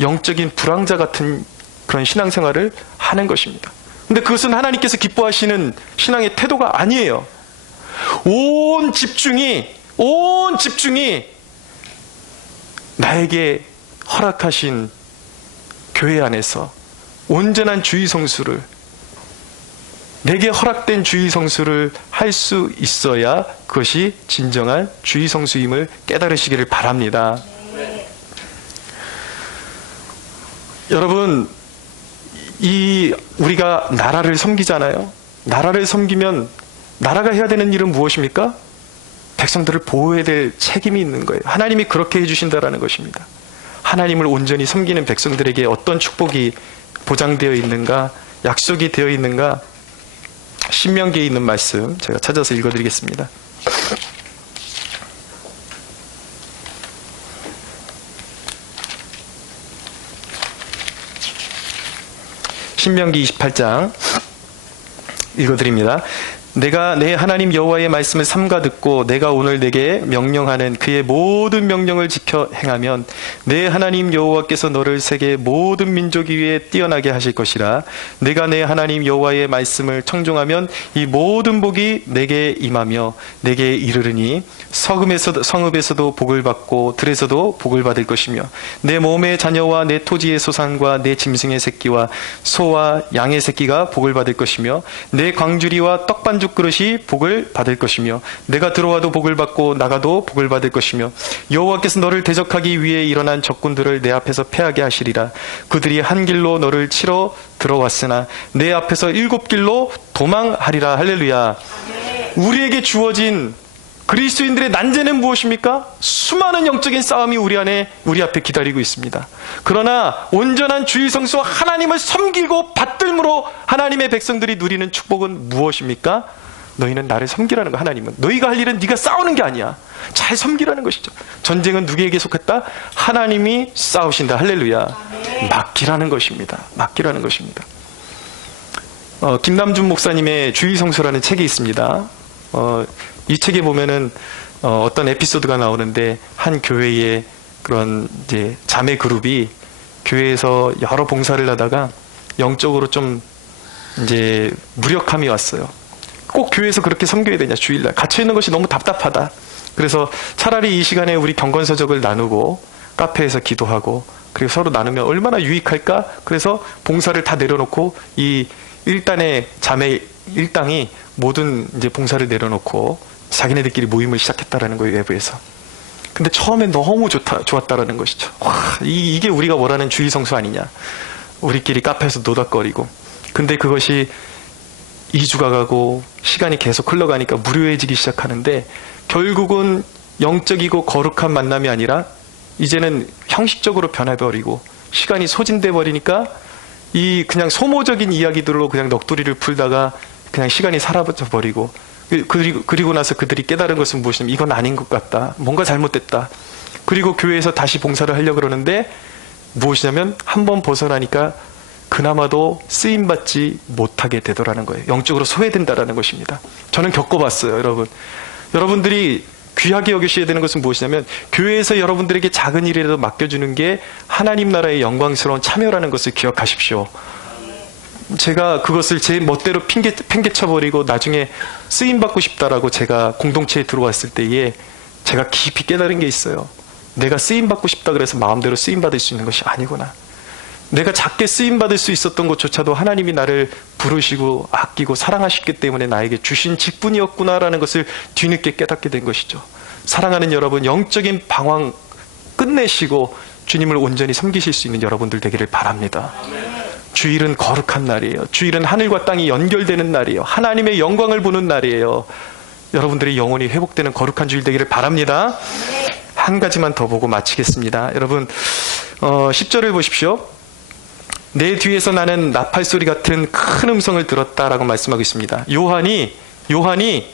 영적인 불황자 같은 그런 신앙생활을 하는 것입니다. 근데 그것은 하나님께서 기뻐하시는 신앙의 태도가 아니에요. 온 집중이 나에게 허락하신 교회 안에서 온전한 주의 성수를, 내게 허락된 주의 성수를 할 수 있어야 그것이 진정한 주의 성수임을 깨달으시기를 바랍니다. 여러분, 우리가 나라를 섬기잖아요. 나라를 섬기면 나라가 해야 되는 일은 무엇입니까? 백성들을 보호해야 될 책임이 있는 거예요. 하나님이 그렇게 해주신다라는 것입니다. 하나님을 온전히 섬기는 백성들에게 어떤 축복이 보장되어 있는가, 약속이 되어 있는가. 신명기에 있는 말씀 제가 찾아서 읽어드리겠습니다. 신명기 28장 읽어드립니다. 내가 내 하나님 여호와의 말씀을 삼가 듣고 내가 오늘 내게 명령하는 그의 모든 명령을 지켜 행하면 내 하나님 여호와께서 너를 세계 모든 민족 위에 뛰어나게 하실 것이라. 내가 내 하나님 여호와의 말씀을 청종하면 이 모든 복이 내게 임하며 내게 이르르니 성읍에서도 복을 받고 들에서도 복을 받을 것이며 내 몸의 자녀와 내 토지의 소산과 내 짐승의 새끼와 소와 양의 새끼가 복을 받을 것이며 내 광주리와 떡반죽 그릇이 복을 받을 것이며 내가 들어와도 복을 받고 나가도 복을 받을 것이며 여호와께서 너를 대적하기 위해 일어난 적군들을 내 앞에서 패하게 하시리라. 그들이 한 길로 너를 치러 들어왔으나 내 앞에서 7길로 도망하리라. 할렐루야. 우리에게 주어진 그리스도인들의 난제는 무엇입니까? 수많은 영적인 싸움이 우리 앞에 기다리고 있습니다. 그러나 온전한 주일 성수 하나님을 섬기고 받들므로 하나님의 백성들이 누리는 축복은 무엇입니까? 너희는 나를 섬기라는 거. 하나님은 너희가 할 일은 네가 싸우는 게 아니야. 잘 섬기라는 것이죠. 전쟁은 누구에게 속했다? 하나님이 싸우신다. 할렐루야. 맡기라는 것입니다. 맡기라는 것입니다. 김남준 목사님의 주일 성수라는 책이 있습니다. 이 책에 보면은 어떤 에피소드가 나오는데 한 교회의 그런 이제 자매 그룹이 교회에서 여러 봉사를 하다가 영적으로 좀 이제 무력함이 왔어요. 꼭 교회에서 그렇게 섬겨야 되냐, 주일날 갇혀 있는 것이 너무 답답하다. 그래서 차라리 이 시간에 우리 경건서적을 나누고 카페에서 기도하고 그리고 서로 나누면 얼마나 유익할까? 그래서 봉사를 다 내려놓고 이 일단의 자매 일당이 모든 이제 봉사를 내려놓고 자기네들끼리 모임을 시작했다라는 거예요, 외부에서. 근데 처음엔 너무 좋았다라는 것이죠. 와, 이게 우리가 원하는 주일 성수 아니냐. 우리끼리 카페에서 노닥거리고. 근데 그것이 2주가 가고 시간이 계속 흘러가니까 무료해지기 시작하는데 결국은 영적이고 거룩한 만남이 아니라 이제는 형식적으로 변해버리고 시간이 소진돼 버리니까 이 그냥 소모적인 이야기들로 그냥 넋두리를 풀다가 그냥 시간이 사라져 버리고 그리고 나서 그들이 깨달은 것은 무엇이냐면 이건 아닌 것 같다. 뭔가 잘못됐다. 그리고 교회에서 다시 봉사를 하려고 그러는데 무엇이냐면 한번 벗어나니까 그나마도 쓰임받지 못하게 되더라는 거예요. 영적으로 소외된다라는 것입니다. 저는 겪어봤어요, 여러분. 여러분들이 귀하게 여기셔야 되는 것은 무엇이냐면 교회에서 여러분들에게 작은 일이라도 맡겨주는 게 하나님 나라의 영광스러운 참여라는 것을 기억하십시오. 제가 그것을 제 멋대로 팽개쳐버리고 나중에 쓰임받고 싶다라고 제가 공동체에 들어왔을 때에 제가 깊이 깨달은 게 있어요. 내가 쓰임받고 싶다 그래서 마음대로 쓰임받을 수 있는 것이 아니구나. 내가 작게 쓰임받을 수 있었던 것조차도 하나님이 나를 부르시고 아끼고 사랑하셨기 때문에 나에게 주신 직분이었구나라는 것을 뒤늦게 깨닫게 된 것이죠. 사랑하는 여러분, 영적인 방황 끝내시고 주님을 온전히 섬기실 수 있는 여러분들 되기를 바랍니다. 주일은 거룩한 날이에요. 주일은 하늘과 땅이 연결되는 날이에요. 하나님의 영광을 보는 날이에요. 여러분들의 영혼이 회복되는 거룩한 주일 되기를 바랍니다. 한 가지만 더 보고 마치겠습니다. 여러분 10절을 보십시오. 내 뒤에서 나는 나팔소리 같은 큰 음성을 들었다라고 말씀하고 있습니다. 요한이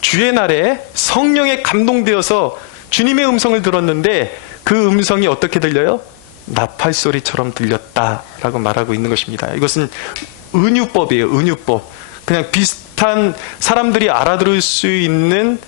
주의 날에 성령에 감동되어서 주님의 음성을 들었는데 그 음성이 어떻게 들려요? 나팔소리처럼 들렸다라고 말하고 있는 것입니다. 이것은 은유법이에요. 은유법. 그냥 비슷한 사람들이 알아들을 수 있는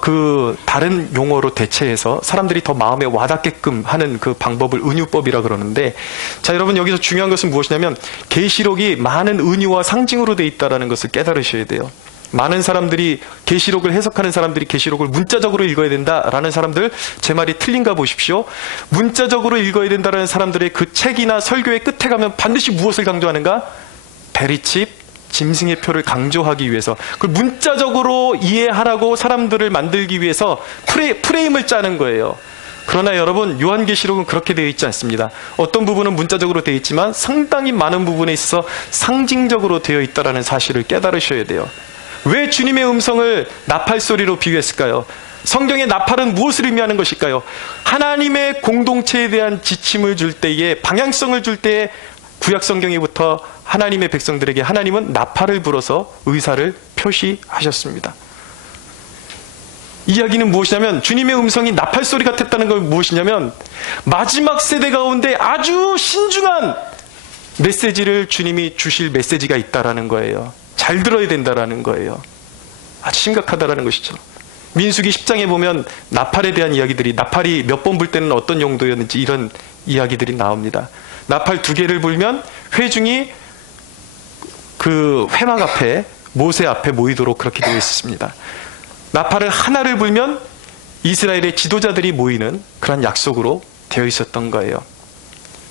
그 다른 용어로 대체해서 사람들이 더 마음에 와닿게끔 하는 그 방법을 은유법이라 그러는데, 자, 여러분 여기서 중요한 것은 무엇이냐면 계시록이 많은 은유와 상징으로 되어 있다는 것을 깨달으셔야 돼요. 많은 사람들이 계시록을 해석하는 사람들이 계시록을 문자적으로 읽어야 된다라는 사람들, 제 말이 틀린가 보십시오. 문자적으로 읽어야 된다라는 사람들의 그 책이나 설교의 끝에 가면 반드시 무엇을 강조하는가? 베리칩, 짐승의 표를 강조하기 위해서, 그걸 문자적으로 이해하라고 사람들을 만들기 위해서 프레임을 짜는 거예요. 그러나 여러분, 요한계시록은 그렇게 되어 있지 않습니다. 어떤 부분은 문자적으로 되어 있지만 상당히 많은 부분에 있어서 상징적으로 되어 있다는 사실을 깨달으셔야 돼요. 왜 주님의 음성을 나팔소리로 비유했을까요? 성경의 나팔은 무엇을 의미하는 것일까요? 하나님의 공동체에 대한 지침을 줄 때에, 방향성을 줄 때에 구약 성경에부터 하나님의 백성들에게 하나님은 나팔을 불어서 의사를 표시하셨습니다. 이야기는 무엇이냐면, 주님의 음성이 나팔 소리 같았다는 건 무엇이냐면, 마지막 세대 가운데 아주 신중한 메시지를 주님이 주실 메시지가 있다라는 거예요. 잘 들어야 된다라는 거예요. 아주 심각하다라는 것이죠. 민수기 10장에 보면 나팔에 대한 이야기들이, 나팔이 몇 번 불 때는 어떤 용도였는지 이런 이야기들이 나옵니다. 나팔 2개를 불면 회중이 그 회막 앞에, 모세 앞에 모이도록 그렇게 되어 있습니다. 나팔을 하나를 불면 이스라엘의 지도자들이 모이는 그런 약속으로 되어 있었던 거예요.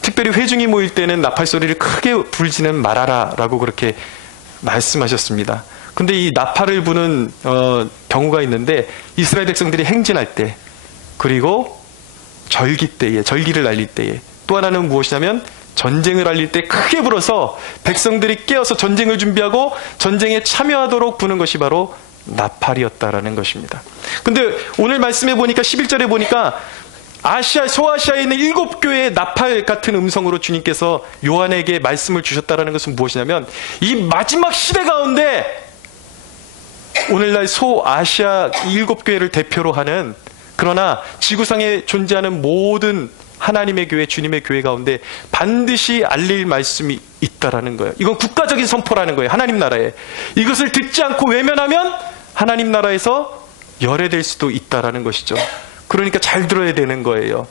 특별히 회중이 모일 때는 나팔 소리를 크게 불지는 말아라 라고 그렇게 말씀하셨습니다. 근데 이 나팔을 부는 경우가 있는데, 이스라엘 백성들이 행진할 때, 그리고 절기 때에, 절기를 알릴 때에, 또 하나는 무엇이냐면 전쟁을 알릴 때 크게 불어서 백성들이 깨어서 전쟁을 준비하고 전쟁에 참여하도록 부는 것이 바로 나팔이었다라는 것입니다. 근데 오늘 말씀해 보니까 11절에 보니까 소아시아에 있는 7교회의 나팔 같은 음성으로 주님께서 요한에게 말씀을 주셨다라는 것은 무엇이냐면, 이 마지막 시대 가운데 오늘날 소아시아 7교회를 대표로 하는, 그러나 지구상에 존재하는 모든 하나님의 교회, 주님의 교회 가운데 반드시 알릴 말씀이 있다라는 거예요. 이건 국가적인 선포라는 거예요. 하나님 나라에. 이것을 듣지 않고 외면하면 하나님 나라에서 열애될 수도 있다라는 것이죠. 그러니까 잘 들어야 되는 거예요.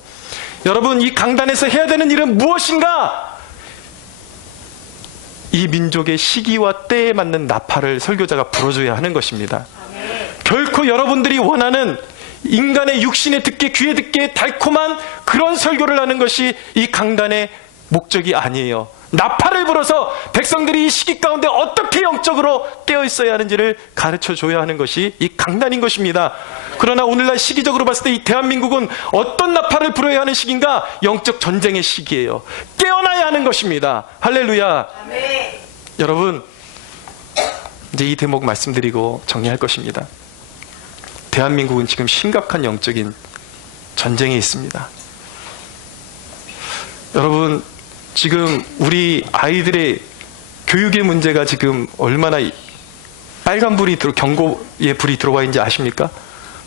여러분, 이 강단에서 해야 되는 일은 무엇인가? 이 민족의 시기와 때에 맞는 나팔을 설교자가 불어줘야 하는 것입니다. 결코 여러분들이 원하는 인간의 육신에 듣게, 귀에 듣게 달콤한 그런 설교를 하는 것이 이 강단의 목적이 아니에요. 나팔을 불어서 백성들이 이 시기 가운데 어떻게 영적으로 깨어 있어야 하는지를 가르쳐 줘야 하는 것이 이 강단인 것입니다. 그러나 오늘날 시기적으로 봤을 때 이 대한민국은 어떤 나팔을 불어야 하는 시기인가? 영적 전쟁의 시기예요. 깨어나야 하는 것입니다. 할렐루야. 아멘. 여러분, 이제 이 대목 말씀드리고 정리할 것입니다. 대한민국은 지금 심각한 영적인 전쟁에 있습니다. 여러분, 지금 우리 아이들의 교육의 문제가 지금 얼마나 빨간불이 경고의 불이 들어와 있는지 아십니까?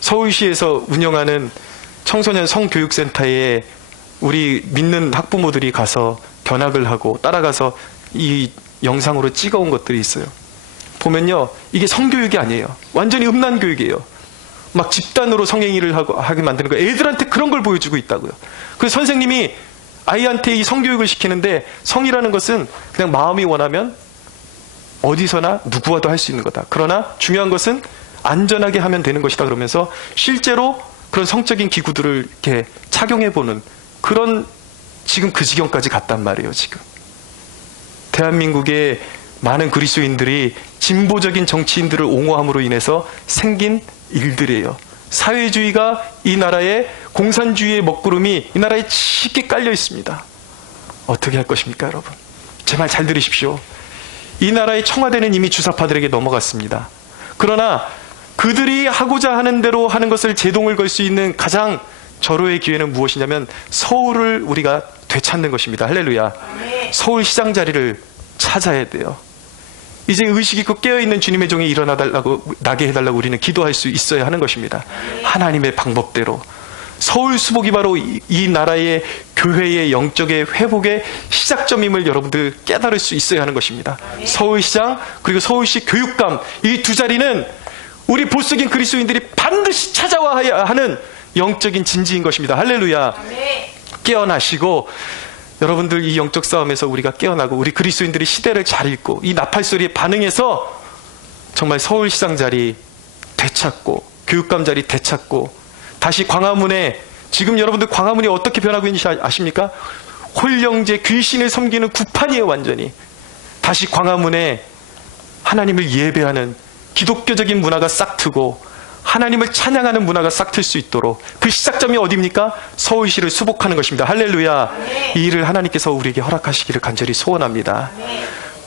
서울시에서 운영하는 청소년 성교육센터에 우리 믿는 학부모들이 가서 견학을 하고 따라가서 이 영상으로 찍어온 것들이 있어요. 보면요, 이게 성교육이 아니에요. 완전히 음란 교육이에요. 막 집단으로 성행위를 하게 만드는 거예요. 애들한테 그런 걸 보여주고 있다고요. 그래서 선생님이 아이한테 이 성교육을 시키는데, 성이라는 것은 그냥 마음이 원하면 어디서나 누구와도 할 수 있는 거다. 그러나 중요한 것은 안전하게 하면 되는 것이다. 그러면서 실제로 그런 성적인 기구들을 이렇게 착용해보는 그런, 지금 그 지경까지 갔단 말이에요. 지금 대한민국의 많은 그리스도인들이 진보적인 정치인들을 옹호함으로 인해서 생긴 일들이에요. 사회주의가 이 나라에, 공산주의의 먹구름이 이 나라에 쉽게 깔려 있습니다. 어떻게 할 것입니까, 여러분? 제 말 잘 들으십시오. 이 나라의 청와대는 이미 주사파들에게 넘어갔습니다. 그러나 그들이 하고자 하는 대로 하는 것을 제동을 걸 수 있는 가장 절호의 기회는 무엇이냐면 서울을 우리가 되찾는 것입니다. 할렐루야. 서울시장 자리를 찾아야 돼요. 이제 의식 있고 깨어있는 주님의 종이 나게 해달라고 우리는 기도할 수 있어야 하는 것입니다. 하나님의 방법대로. 서울 수복이 바로 이 나라의 교회의 영적의 회복의 시작점임을 여러분들 깨달을 수 있어야 하는 것입니다. 서울시장 그리고 서울시 교육감, 이 두 자리는 우리 보수적인 그리스도인들이 반드시 찾아와야 하는 영적인 진지인 것입니다. 할렐루야. 깨어나시고 여러분들 이 영적 싸움에서 우리가 깨어나고 우리 그리스도인들이 시대를 잘 읽고 이 나팔 소리에 반응해서 정말 서울시장 자리 되찾고 교육감 자리 되찾고 다시 광화문에, 지금 여러분들 광화문이 어떻게 변하고 있는지 아십니까? 홀령제 귀신을 섬기는 구판이에요. 완전히. 다시 광화문에 하나님을 예배하는 기독교적인 문화가 싹 트고 하나님을 찬양하는 문화가 싹 틀 수 있도록, 그 시작점이 어디입니까? 서울시를 수복하는 것입니다. 할렐루야. 이 일을 하나님께서 우리에게 허락하시기를 간절히 소원합니다.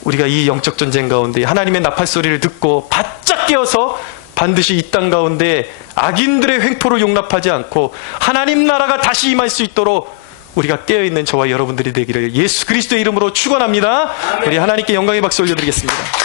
우리가 이 영적 전쟁 가운데 하나님의 나팔 소리를 듣고 바짝 깨어서 반드시 이 땅 가운데 악인들의 횡포를 용납하지 않고 하나님 나라가 다시 임할 수 있도록 우리가 깨어있는 저와 여러분들이 되기를 예수 그리스도의 이름으로 축원합니다. 우리 하나님께 영광의 박수 올려드리겠습니다.